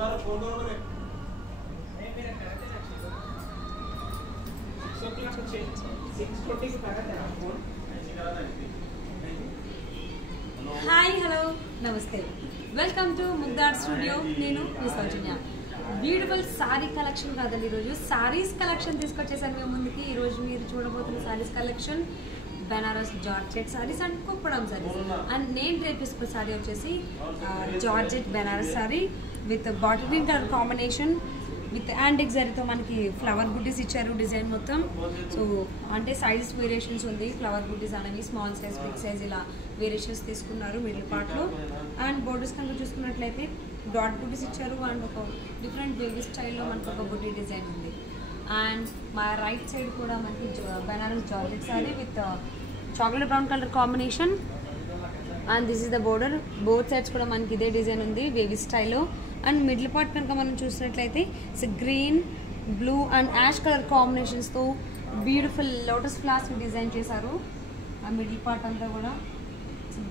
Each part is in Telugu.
హాయ్ హలో నమస్తే వెల్కమ్ టు ముగ్ధార్ స్టూడియో. నేను మీ సౌజన్య. బ్యూటిఫుల్ సారీ కలెక్షన్ కాదండి, ఈరోజు సారీస్ కలెక్షన్ తీసుకొచ్చేసాను మేము ముందుకి. ఈరోజు మీరు చూడబోతున్న saris collection Benares georgette saris and Kuppadam saris. And నేను రేపిస్తున్న సారీ వచ్చేసి georgette Benares sari with bottle green colour combination with antique జరీతో మనకి ఫ్లవర్ బుటీస్ ఇచ్చారు. డిజైన్ మొత్తం సో అంటే సైజ్ వేరియేషన్స్ ఉంది. ఫ్లవర్ బుటీస్ అనేవి స్మాల్ సైజ్, బిగ్ సైజ్ ఇలా వేరియేషన్స్ తీసుకున్నారు మిడిల్ పార్ట్లో. అండ్ బోర్డర్స్ కనుక చూసుకున్నట్లయితే డాట్ బుటీస్ ఇచ్చారు అండ్ ఒక డిఫరెంట్ బేబీ స్టైల్లో మనకు ఒక బుటీ డిజైన్ ఉంది. అండ్ మా రైట్ సైడ్ కూడా మనకి Banaras georgette sari with chocolate brown colour combination. And this is the border. Both sides కూడా మనకి ఇదే డిజైన్ ఉంది బేబీ స్టైల్లో. అండ్ మిడిల్ పార్ట్ కనుక మనం చూసినట్లయితే green, blue and ash colour కాంబినేషన్స్తో బ్యూటిఫుల్ లోటస్ ఫ్లవర్స్ డిజైన్ చేశారు. ఆ మిడిల్ పార్ట్ అంతా కూడా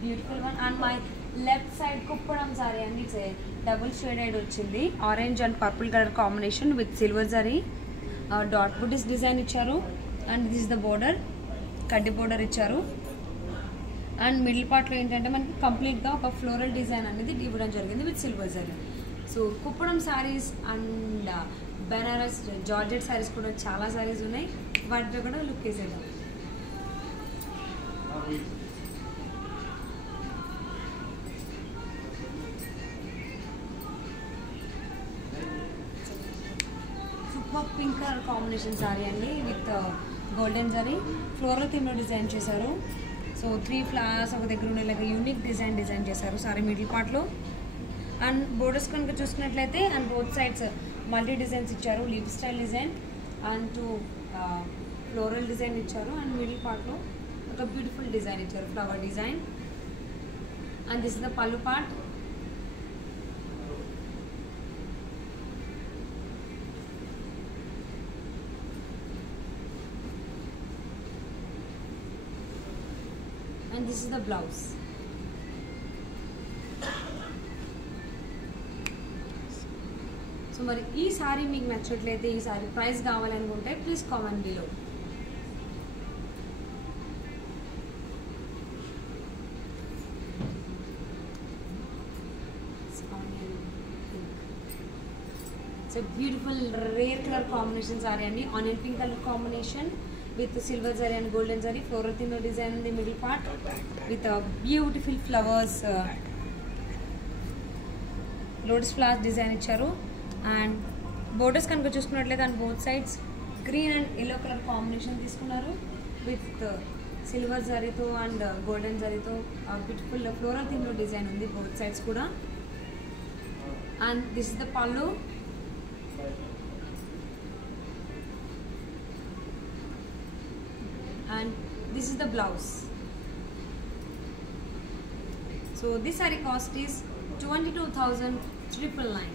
beautiful one. And my left side Kuppadam sari అండి, ఇట్స్ డబుల్ షేడెడ్ వచ్చింది. Orange and purple colour combination with silver zari dot butis design ఇచ్చారు. And this is the border, కడ్డీ బోర్డర్ ఇచ్చారు. అండ్ మిడిల్ పార్ట్లో ఏంటంటే మనకి కంప్లీట్గా ఒక ఫ్లోరల్ డిజైన్ అనేది ఇవ్వడం జరిగింది with silver zari. So Kuppadam saris and Benares georgette saris కూడా చాలా సారీస్ ఉన్నాయి, వాటితో కూడా లుక్ వేసేద్దాం. Super pink colour combination sari అండి విత్ గోల్డెన్ జరీ ఫ్లోరల్ థీమ్లో డిజైన్ చేశారు. సో 3 ఫ్లవర్స్ ఒక దగ్గర ఉండే లైక్ యూనిక్ డిజైన్ చేశారు సారీ మిడిల్ పార్ట్లో. అండ్ బోర్డర్స్ కనుక చూసుకున్నట్లయితే and both sides multi designs ఇచ్చారు. Leave style design and 2 floral design ఇచ్చారు. అండ్ మిడిల్ పార్ట్లో ఒక బ్యూటిఫుల్ డిజైన్ ఇచ్చారు, flower design. And this is the pallu part. And this is the blouse. So మరి ఈ సారీ మీకు నచ్చినట్లయితే, ఈ సారీ ప్రైస్ కావాలనుకుంటే please comment below. So beautiful rare colour combination sari అండి, onion pink colour combination with silver zari and golden zari floral theme design in the middle part with a beautiful flowers lotus flowers design icharu. And borders kanka chuskunnatlayite on both sides green and yellow color combination తీసుకున్నారు with silver zari tho and golden zari tho beautiful floral theme design undi both sides kuda. And this is the pallu. And this is the blouse. So this saree cost is 22,999.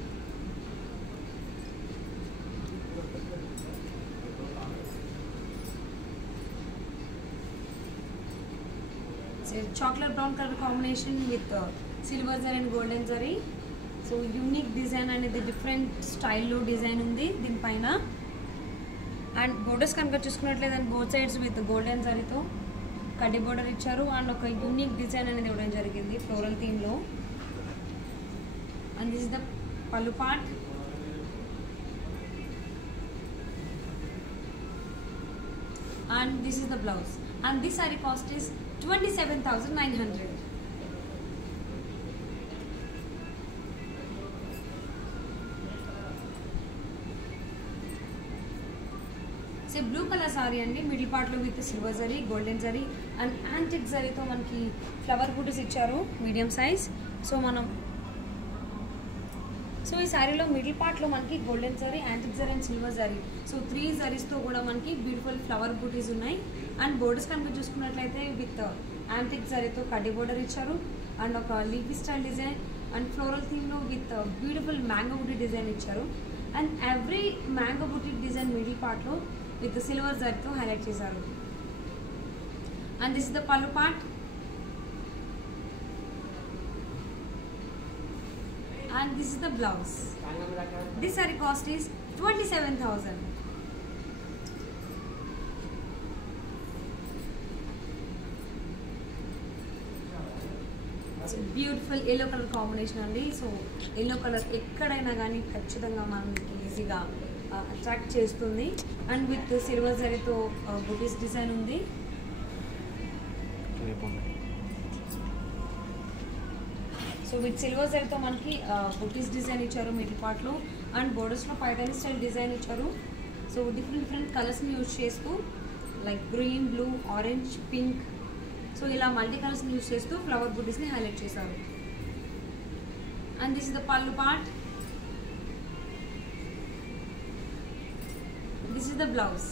It's a chocolate brown color combination with silver zari and golden zari. So unique design and the different style lo design undi din paina. And borders కనుక చూసుకున్నట్లయితే and both sides with golden జరీతో కడ్డీ బోర్డర్ ఇచ్చారు. అండ్ ఒక యూనిక్ డిజైన్ అనేది ఇవ్వడం జరిగింది ఫ్లోరల్ థీమ్లో. And this is the pallu part. And this is the blouse. And this sari cost is 27,900. Blue colour sari అండి, మిడిల్ పార్ట్లో with silver zari, golden zari and antique జరీతో మనకి ఫ్లవర్ బూటీస్ ఇచ్చారు మీడియం సైజ్. సో ఈ సారీలో మిడిల్ పార్ట్లో మనకి golden zari, antique zari and silver zari, so 3 జరీస్తో కూడా మనకి బ్యూటిఫుల్ ఫ్లవర్ బూటీస్ ఉన్నాయి. అండ్ బోర్డర్స్ కనుక చూసుకున్నట్లయితే విత్ యాంటిక్ జరీతో కడ్డీ బోర్డర్ ఇచ్చారు. అండ్ ఒక leafy style design and floral థీమ్లో with beautiful mango buti design ఇచ్చారు. And every mango buti design middle పార్ట్లో with the silver zari to highlight chesaru. And this is the pallu part. and this is the blouse. This saree cost is 27,000. Beautiful yellow colour combination అండి. సో ఎల్లో కలర్ ఎక్కడైనా కానీ ఖచ్చితంగా మనకి ఈజీగా అట్రాక్ట్ చేస్తుంది. అండ్ విత్ సిల్వర్ జరీతో బుటీస్ డిజైన్ ఉంది. సో విత్ సిల్వర్ జరీతో మనకి బుటీస్ డిజైన్ ఇచ్చారు మిడిల్ పార్ట్లో. అండ్ బోర్డర్స్లో పైతాని స్టైల్ డిజైన్ ఇచ్చారు. సో డిఫరెంట్ కలర్స్ని యూజ్ చేస్తూ like green, blue, orange, pink, so ఇలా మల్టీ కలర్స్ని యూజ్ చేస్తూ ఫ్లవర్ బుటీస్ని హైలైట్ చేశారు. And this is the pallu part. This is the blouse.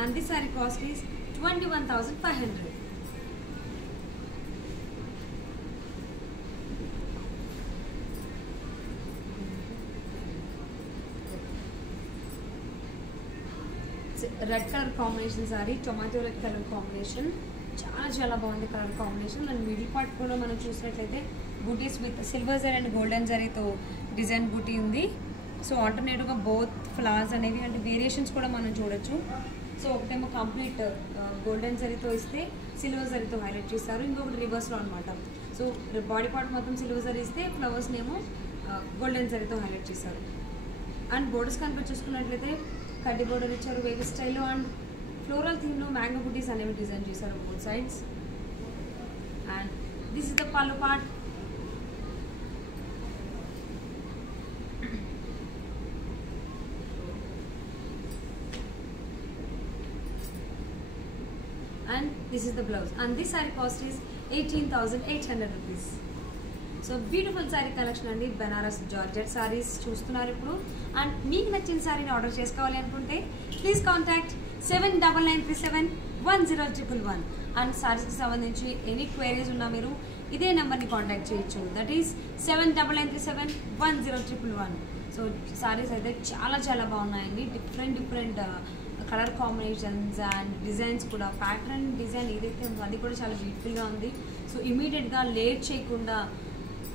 And this sari cost is 21,500. Red colour combination sari, tomato red colour combination, చాలా బాగుంది colour combination. And middle part కూడా మనం చూసినట్లయితే butis with silver zari and golden జరీతో డిజైన్ బూటీ ఉంది. సో ఆల్టర్నేటివ్గా బోత్ ఫ్లవర్స్ అనేవి అంటే వేరియేషన్స్ కూడా మనం చూడొచ్చు. సో ఒకటేమో కంప్లీట్ గోల్డెన్ జరీతో ఇస్తే సిల్వర్ జరీతో హైలైట్ చేస్తారు, ఇంకొకటి రివర్స్లో అనమాట. సో బాడీ పార్ట్ మొత్తం సిల్వర్ జరీ ఇస్తే ఫ్లవర్స్నేమో గోల్డెన్ జరీతో హైలైట్ చేస్తారు. అండ్ బోర్డర్స్ కనుక చూసుకున్నట్లయితే కడ్డీ బోర్డర్ ఇచ్చారు వేవ్ స్టైల్లో. అండ్ ఫ్లోరల్ థీమ్లో మ్యాంగో బుటీస్ అనేవి డిజైన్ చేశారు both sides. And this is the pallu part. And this is the blouse. And this saree cost is 18,800 rupees. So beautiful sari collection అండి. బెనారస్ జార్జెట్ సారీస్ చూస్తున్నారు ఇప్పుడు. అండ్ మీకు నచ్చిన శారీని ఆర్డర్ చేసుకోవాలి అనుకుంటే ప్లీజ్ కాంటాక్ట్ 7993710111. అండ్ శారీస్కి సంబంధించి ఎనీ క్వైరీస్ ఉన్నా మీరు ఇదే నెంబర్ని కాంటాక్ట్ చేయొచ్చు. That is 7993710111. సో శారీస్ అయితే చాలా బాగున్నాయండి. Different colour combinations and designs కూడా, ప్యాటర్న్ డిజైన్ ఏదైతే ఉందో అది కూడా చాలా బ్యూటిఫుల్గా ఉంది. సో ఇమీడియట్గా లేట్ చేయకుండా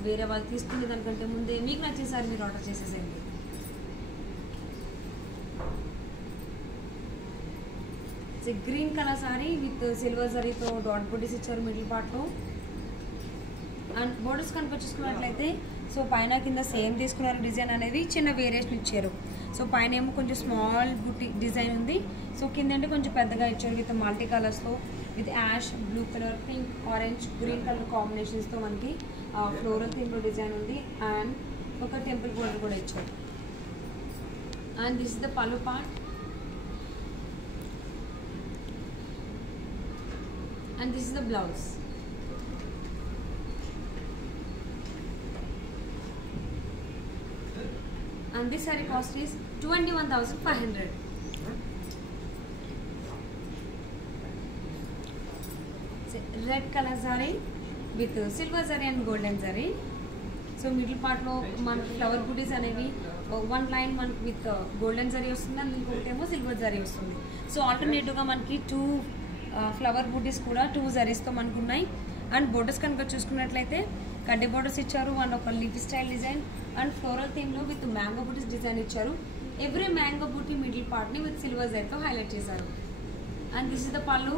వేరే వాళ్ళు తీసుకునే దానికంటే ముందే మీకు నచ్చిన సారీ మీరు ఆర్డర్ చేసేసేయండి. Green colour sari with silver జరీతో డాట్ బుటీస్ ఇచ్చారు మిడిల్ పార్ట్లో. అండ్ బోర్డర్స్ కనుక చూసుకున్నట్లయితే సో పైన కింద సేమ్ తీసుకున్నారు డిజైన్ అనేది, చిన్న వేరియేషన్ ఇచ్చారు. సో పైన ఏమో కొంచెం స్మాల్ బుటీ డిజైన్ ఉంది. సో కింద అంటే కొంచెం పెద్దగా ఇచ్చారు విత్ మల్టీ కలర్స్తో, with ash, blue colour, pink, orange, green colour కాంబినేషన్స్తో మనకి ఫ్లోరల్ థీమ్లో డిజైన్ ఉంది. అండ్ ఒక టెంపుల్ బోర్డర్ కూడా ఇచ్చారు. And this is the pallu part. And this is the blouse. And this saree cost is 21,500. Red colour sari with silver zari and golden zari. So middle పార్ట్లో మనకి ఫ్లవర్ బుటీస్ అనేవి వన్ లైన్ మనకి విత్ గోల్డెన్ జరీ వస్తుంది, అండ్ ఇంకొకటేమో సిల్వర్ జరీ వస్తుంది. సో ఆల్టర్నేటివ్గా మనకి 2 ఫ్లవర్ బుటీస్ కూడా 2 జరీస్తో మనకు ఉన్నాయి. అండ్ బోర్డర్స్ కనుక చూసుకున్నట్లయితే కడ్డీ బోర్డర్స్ ఇచ్చారు. అండ్ ఒక leaf style design and floral థీమ్లో విత్ మ్యాంగో బూటీస్ డిజైన్ ఇచ్చారు. ఎవ్రీ మ్యాంగో బూటీ మిడిల్ పార్ట్ని విత్ సిల్వర్ జరీతో హైలైట్ చేశారు. And this is the pallu.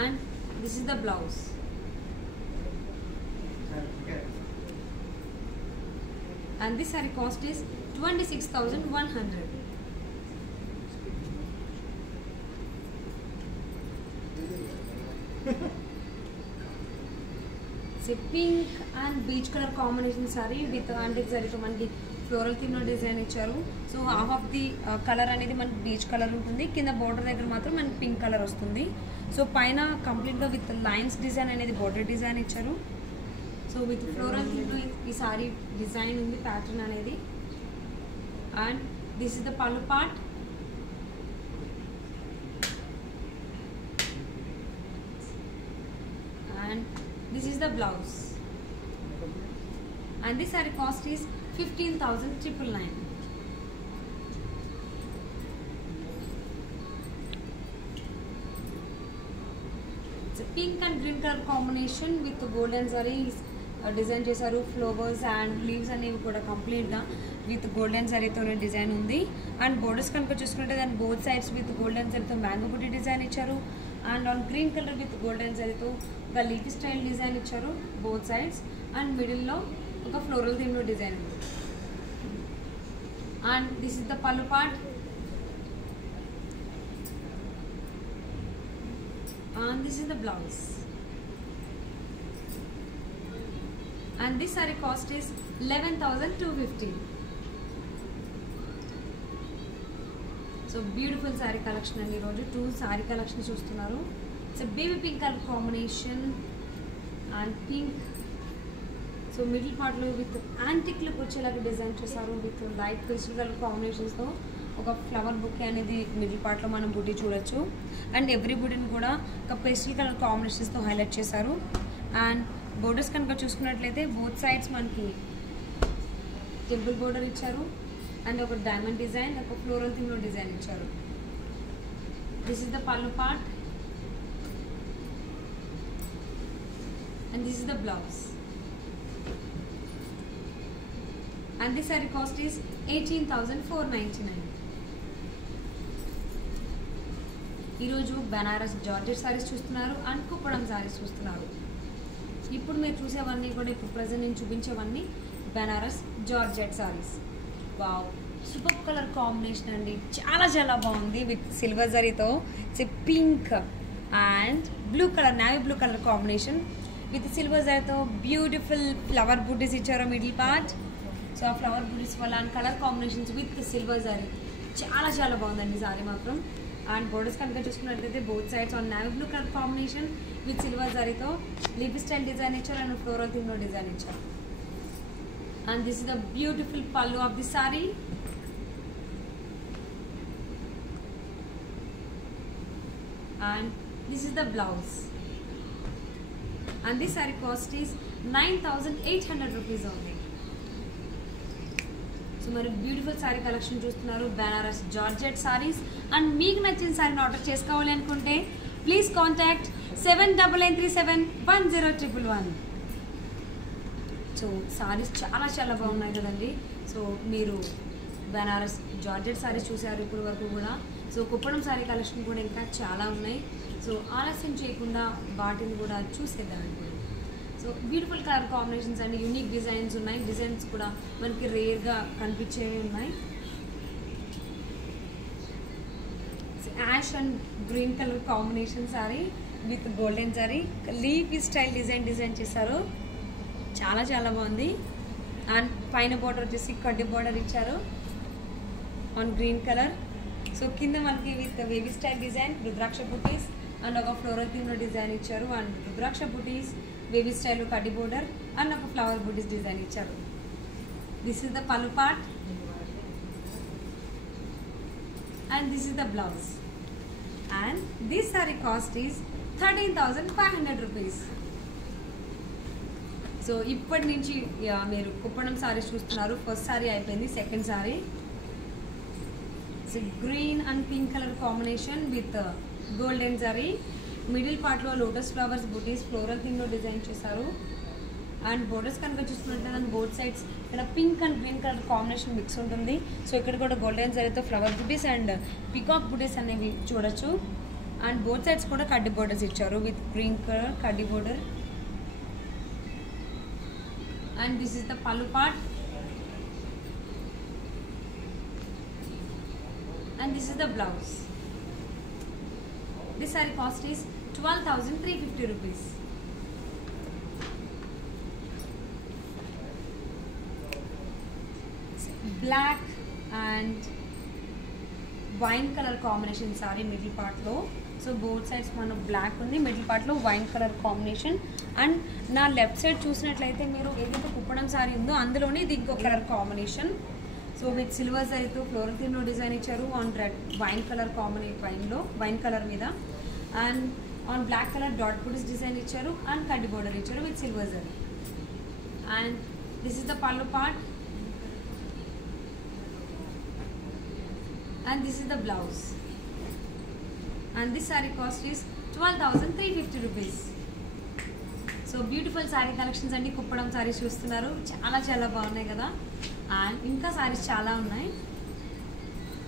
And this is the blouse. And this saree cost is 26,100. Pink and peach colour combination sari with antique సారీతో మనకి ఫ్లోరల్ థీమ్లో డిజైన్ ఇచ్చారు. So half of the colour అనేది మనకి బీచ్ కలర్ ఉంటుంది, కింద బోర్డర్ దగ్గర మాత్రం మనకి పింక్ కలర్ వస్తుంది. సో పైన కంప్లీట్గా విత్ లైన్స్ డిజైన్ అనేది బోర్డర్ డిజైన్ ఇచ్చారు. సో విత్ ఫ్లోరల్ థీమ్లో ఈ సారీ డిజైన్ ఉంది, ప్యాటర్న్ అనేది. And this is the pallu part. And this is the blouse. And this saree cost is 15,999. Pink and green colour combination with golden zari design చేశారు. ఫ్లవర్స్ అండ్ లీవ్స్ అనేవి కూడా కంప్లీట్గా విత్ గోల్డెన్ జరీతోనే డిజైన్ ఉంది. అండ్ బోర్డర్స్ కనుక చూసుకుంటే దాని బోత్ సైడ్స్ విత్ గోల్డెన్ జరీతో మ్యాంగో బుట్టి డిజైన్ ఇచ్చారు. And on green colour with golden జరీతో ఒక లీఫ్ స్టైల్ డిజైన్ ఇచ్చారు బోత్ సైడ్స్. అండ్ మిడిల్లో ఒక ఫ్లోరల్ థీమ్లో డిజైన్ ఉంది. And this is the pallu part. And this is the blouse. And this saree cost is 11,250. So beautiful saree collection and ee two saree collection చూస్తున్నారు. It's a baby pink color combination and pink. So middle part లో with antique look వచ్చేలాగా డిజైన్ చేశారు with light pastel color combinations తో ఒక ఫ్లవర్ బుకే అనేది మిడిల్ పార్ట్లో మనం బుట్టి చూడొచ్చు. అండ్ ఎవ్రీ బుట్టిని కూడా ఒక పేస్టల్ కలర్ కాంబినేషన్స్తో హైలైట్ చేశారు. అండ్ బోర్డర్స్ కనుక చూసుకున్నట్లయితే బోత్ సైడ్స్ మనకి టెంపుల్ బోర్డర్ ఇచ్చారు. అండ్ ఒక డైమండ్ డిజైన్, ఒక ఫ్లోరల్ థీమ్లో డిజైన్ ఇచ్చారు. This is the pallu part and this is the blouse. And this saree cost is 18,499. ఈరోజు బనారస్ జార్జెట్ సారీస్ చూస్తున్నారు అండ్ కుప్పడం సారీస్ చూస్తున్నారు. ఇప్పుడు మీరు చూసేవన్నీ కూడా ఇప్పుడు ప్రజెంట్ నేను చూపించేవన్నీ Banaras georgette saris. Wow, super colour combination అండి, చాలా చాలా బాగుంది విత్ సిల్వర్ జరీతో. Pink and blue colour, navy blue colour combination with silver జరీతో బ్యూటిఫుల్ ఫ్లవర్ బుట్టీస్ ఇచ్చారు మిడిల్ పార్ట్. సో ఆ ఫ్లవర్ బుట్టీస్ వల్ల and colour combinations with silver zari చాలా చాలా బాగుందండి సారీ మాత్రం. అండ్ బోర్డర్స్ కనుక చూసుకున్నట్లయితే both sides on navy blue colour combination with silver జరీతో లీఫ్ స్టైల్ డిజైన్ ఇచ్చారు అండ్ ఫ్లోరల్ థీమ్లో డిజైన్ ఇచ్చారు. And this is the beautiful pallu of the sari. And this is the blouse. And this sari cost is 9,800 rupees only. So మరి బ్యూటిఫుల్ సారీ కలెక్షన్ చూస్తున్నారు బనారస్ జార్జెట్ సారీస్. అండ్ మీకు నచ్చిన సారీని ఆర్డర్ చేసుకోవాలి అనుకుంటే ప్లీజ్ కాంటాక్ట్ 7993710111. సో సారీస్ చాలా చాలా బాగున్నాయి కదండి. సో మీరు బనారస్ జార్జెట్ సారీస్ చూసారు ఇప్పుడు వరకు కూడా. సో కుప్పడం సారీ కలెక్షన్ కూడా ఇంకా చాలా ఉన్నాయి. సో ఆలస్యం చేయకుండా వాటిని కూడా చూసేద్దామండి. So beautiful colour combinations and unique designs ఉన్నాయి. డిజైన్స్ కూడా మనకి రేర్గా కనిపించేవి ఉన్నాయి. Ash and green colour combination sari with golden zari leaf style design చేశారు. చాలా చాలా బాగుంది. అండ్ పైన బార్డర్ వచ్చేసి కడ్డీ బార్డర్ ఇచ్చారు ఆన్ గ్రీన్ కలర్. సో కింద మనకి with wavy style design rudraksha buttis and ఒక ఫ్లోరల్ థీమ్లో డిజైన్ ఇచ్చారు. And rudraksha buttis wavy style కడ్డీ బోర్డర్ అండ్ ఒక ఫ్లవర్ బుటీస్ డిజైన్ ఇచ్చారు. This is the pallu part and this is the blouse. And this sari cost is 13,500 rupees. So ఇప్పటి నుంచి మీరు కుప్పడం సారీ చూస్తున్నారు. ఫస్ట్ సారీ అయిపోయింది, second sorry. So green and pink colour combination with golden zari. Middle పార్ట్లో లోటస్ ఫ్లవర్స్ బుటీస్ ఫ్లోరల్ థీమ్లో డిజైన్ చేశారు. అండ్ బోర్డర్స్ కనుక చూసుకున్నట్లయితే దాని బోత్ సైడ్స్ ఇక్కడ pink and green colour combination mix ఉంటుంది. సో ఇక్కడ కూడా గోల్డెన్ జరీతో ఫ్లవర్ బుటీస్ అండ్ పికాక్ బుటీస్ అనేవి చూడొచ్చు. అండ్ బోత్ సైడ్స్ కూడా కడ్డీ బోర్డర్స్ ఇచ్చారు విత్ గ్రీన్ కలర్ కడ్డీ border. And this is the pallu part and this is the blouse. This saree cost is 12,350 rupees. Black and wine color combination saree middle part lo. So both sides మన బ్లాక్ ఉంది, మిడిల్ పార్ట్లో వైన్ కలర్ కాంబినేషన్. అండ్ నా లెఫ్ట్ సైడ్ చూసినట్లయితే మీరు ఏదైతే కుప్పడం సారీ ఉందో అందులోనే ఇది ఇంకో colour combination. So with silver జరీతో ఫ్లోరల్ థీమ్లో డిజైన్ ఇచ్చారు on red wine colour wine colour మీద. And on black colour dot butis design ఇచ్చారు అండ్ కడ్డీ బోర్డర్ ఇచ్చారు with silver zari. And this is the pallu part and this is the blouse. And this saree cost is 12,350 rupees. So beautiful sari collections అండి. కుప్పడం శారీస్ చూస్తున్నారు, చాలా బాగున్నాయి కదా. అండ్ ఇంకా శారీస్ చాలా ఉన్నాయి.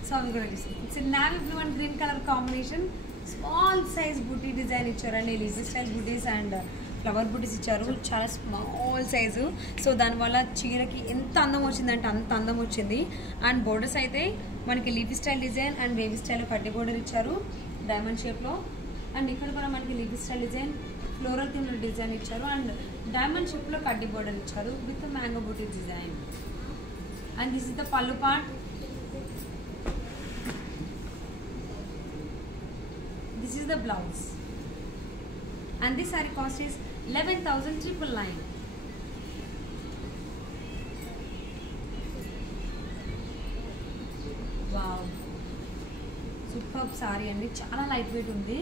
సో అవి కూడా చూస్తాం. It's navy blue and green colour combination. Small size buti design ఇచ్చారండి. Lizzie style buttis and flower బుటీస్ ఇచ్చారు, చాలా స్మాల్ సైజు. సో దానివల్ల చీరకి ఎంత అందం వచ్చిందంటే అంత అందం వచ్చింది. అండ్ బోర్డర్స్ అయితే మనకి leafy style design and wavy style కడ్డీ బోర్డర్ ఇచ్చారు డైమండ్ షేప్లో. అండ్ ఇక్కడ కూడా మనకి లీఫీ స్టైల్ డిజైన్ ఫ్లోరల్ థీమ్లో డిజైన్ ఇచ్చారు అండ్ డైమండ్ షేప్లో కడ్డీ బోర్డర్ ఇచ్చారు with mango buti design. And this is the pallu part. This is the blouse and this saree cost is 11,999. Wow, superb saree అండి, చాలా లైట్ వెయిట్ ఉంది.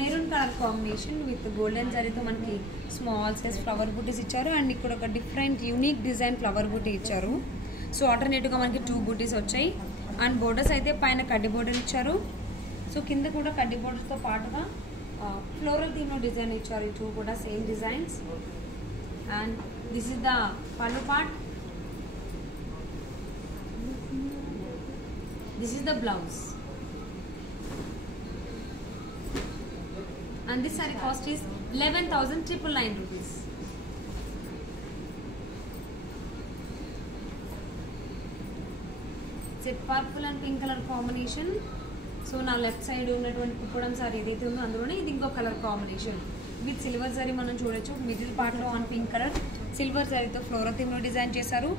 Maroon colour combination with golden జరీతో మనకి స్మాల్ సైజ్ ఫ్లవర్ బూటీస్ ఇచ్చారు అండ్ ఇక్కడ ఒక డిఫరెంట్ యూనిక్ డిజైన్ ఫ్లవర్ బూటీ ఇచ్చారు. సో ఆల్టర్నేటివ్గా మనకి 2 బూటీస్ వచ్చాయి అండ్ బోర్డర్స్ అయితే పైన కడ్డీ బోర్డర్ ఇచ్చారు. సో కింద కూడా కడ్డీ బోర్డర్స్తో పాటుగా ఫ్లోరల్ థీమ్లో డిజైన్ ఇచ్చారు. ఈ 2 కూడా same designs. And this is the pallu part. This is the blouse and this saree cost is 11,999 rupees. It's a purple and pink color combination. So నా లెఫ్ట్ సైడ్ ఉన్నటువంటి కుప్పడం సారీ ఏదైతే ఉందో అందులోనే ఇది ఇంకో colour combination with silver zari మనం చూడొచ్చు. మిడిల్ పార్ట్లో ఆన్ పింక్ కలర్ సిల్వర్ సారీతో ఫ్లోరల్ థీమ్లో డిజైన్ చేశారు.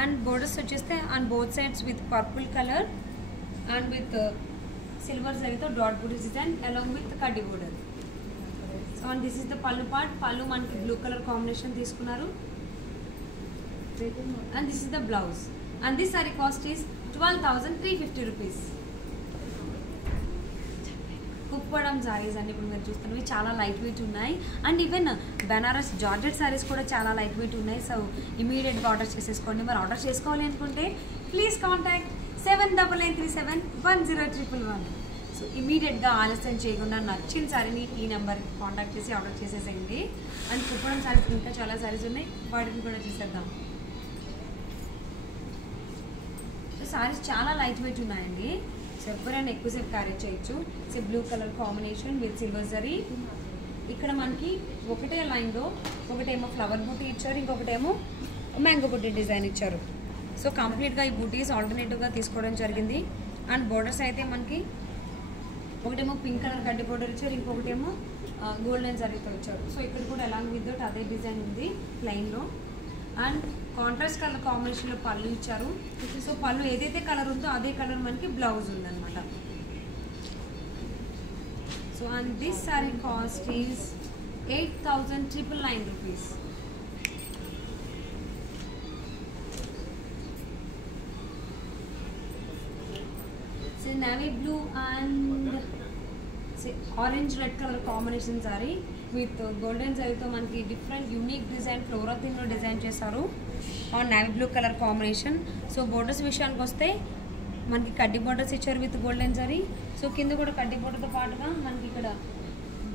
అండ్ బోర్డర్స్ వచ్చేస్తే on both sides with purple colour and with silver సారీతో dot butis design along with కడ్డీ border. So and this is the pallu part. Pallu మనకి బ్లూ కలర్ కాంబినేషన్ తీసుకున్నారు and this is the blouse and this sari cost is 12,350 rupees. Kuppadam saris అండి ఇప్పుడు మీరు చూస్తున్నవి చాలా లైట్ వెయిట్ ఉన్నాయి and even Banaras georgette saris కూడా చాలా లైట్ వెయిట్ ఉన్నాయి. సో ఇమీడియట్గా ఆర్డర్ చేసేసుకోండి. మరి ఆర్డర్ చేసుకోవాలి అనుకుంటే ప్లీజ్ కాంటాక్ట్ 7999371011. సో ఇమీడియట్గా ఆలస్యం చేయకుండా నచ్చిన సారీని ఈ నెంబర్కి కాంటాక్ట్ చేసి ఆర్డర్ చేసేసేయండి. అండ్ కుప్పడం సారీస్ ఇంకా చాలా సారీస్ ఉన్నాయి, వాటిని కూడా చూసేద్దాం. సో సారీస్ చాలా లైట్ వెయిట్ ఉన్నాయండి. సో ఎవరైనా ఎక్కువసేపు క్యారీ చేయొచ్చు. So blue colour combination with silver zari. ఇక్కడ మనకి ఒకటే లైన్లో ఒకటేమో ఫ్లవర్ బూటీ ఇచ్చారు, ఇంకొకటేమో మ్యాంగో బూటీ డిజైన్ ఇచ్చారు. సో కంప్లీట్గా ఈ బూటీస్ ఆల్టర్నేటివ్గా తీసుకోవడం జరిగింది. అండ్ బోర్డర్స్ అయితే మనకి ఒకటేమో పింక్ కలర్ కడ్డీ బోర్డర్ ఇచ్చారు, ఇంకొకటేమో గోల్డెన్ జరీతో ఇచ్చారు. సో ఇక్కడ కూడా అలాంగ్ విత్ దట్ అదే డిజైన్ ఉంది ప్లెయిన్లో. అండ్ కాంట్రాస్ట్ కలర్ కాంబినేషన్లో పళ్ళు ఇచ్చారు. సో పళ్ళు ఏదైతే కలర్ ఉందో అదే కలర్ మనకి బ్లౌజ్ ఉందన్నమాట. So and this sari cost is 8,999 rupees. So navy blue and orange red colour combination sari with golden జరీతో మనకి డిఫరెంట్ యూనిక్ డిజైన్ ఫ్లోరల్ థీమ్లో డిజైన్ చేశారు on navy blue colour combination. So borders విషయానికి వస్తే మనకి కడ్డీ బోర్డర్స్ ఇచ్చారు విత్ గోల్డెన్ జరీ. సో కింద కూడా కడ్డీ బోర్డర్తో పాటుగా మనకి ఇక్కడ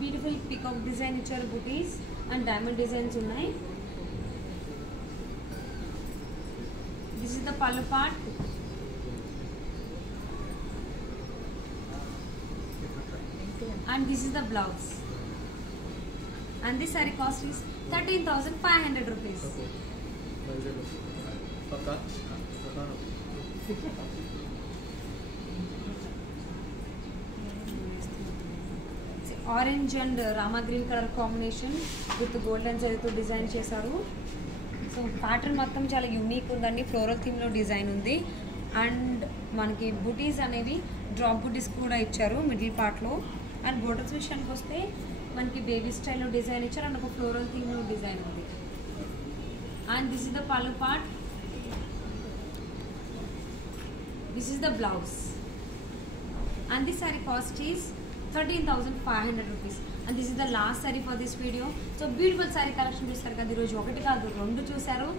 బ్యూటిఫుల్ పికాక్ డిజైన్ ఇచ్చారు, బుటీస్ అండ్ డైమండ్ డిజైన్స్ ఉన్నాయి. This is the pallu part. And this is the blouse and this saree cost is 13,500 rupees. Orange and rama green color combination with golden జరీతో డిజైన్ చేశారు. సో ప్యాటర్న్ మొత్తం చాలా యూనిక్ ఉందండి, ఫ్లోరల్ థీమ్లో డిజైన్ ఉంది. అండ్ మనకి బుటీస్ అనేవి డ్రాప్ బుటీస్ కూడా ఇచ్చారు మిడిల్ పార్ట్లో. అండ్ బోర్డర్స్ విషయానికి వస్తే మనకి బేబీ స్టైల్లో డిజైన్ ఇచ్చారు అండ్ ఒక ఫ్లోరల్ థీమ్లో డిజైన్ ఉంది. And this is the pallu part. This is the blouse and this sari cost is 13,500 rupees. And this is the last sorry for this video. So beautiful sari collection చూస్తారు కదా, ఈరోజు ఒకటి కాదు 2 చూశారు.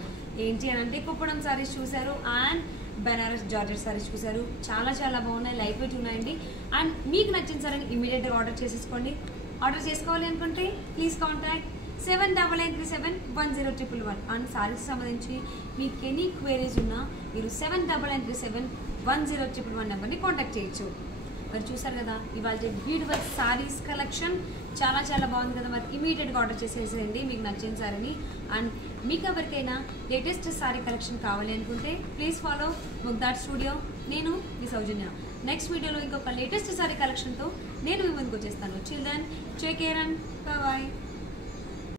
ఏంటి అని అంటే కుప్పడం సారీస్ చూశారు అండ్ బెనారస్ జార్జెట్ సారీస్ చూసారు, చాలా చాలా బాగున్నాయి, లైట్ వెయిట్ ఉన్నాయండి. అండ్ మీకు నచ్చిన సారీని ఇమీడియట్గా ఆర్డర్ చేసేసుకోండి. ఆర్డర్ చేసుకోవాలి అనుకుంటే ప్లీజ్ కాంటాక్ట్ 7993710111 అండ్ సారీస్ సంబంధించి మీకు ఎనీ క్వైరీస్ ఉన్నా మీరు 7993710111 నెంబర్ని కాంటాక్ట్ చేయొచ్చు. మరి చూసారు కదా ఇవాళ బ్యూటిఫుల్ సారీస్ కలెక్షన్, చాలా చాలా బాగుంది కదా. మరి ఇమీడియట్గా ఆర్డర్ చేసేసేయండి మీకు నచ్చిన సారీని. అండ్ మీకు ఎవరికైనా లేటెస్ట్ సారీ కలెక్షన్ కావాలి అనుకుంటే ప్లీజ్ ఫాలో ముగ్ధార్ స్టూడియో. నేను మీ సౌజన్య. నెక్స్ట్ వీడియోలో ఇంకొక లేటెస్ట్ సారీ కలెక్షన్తో నేను మీ ముందుకు వచ్చేస్తాను. Children take care and bye.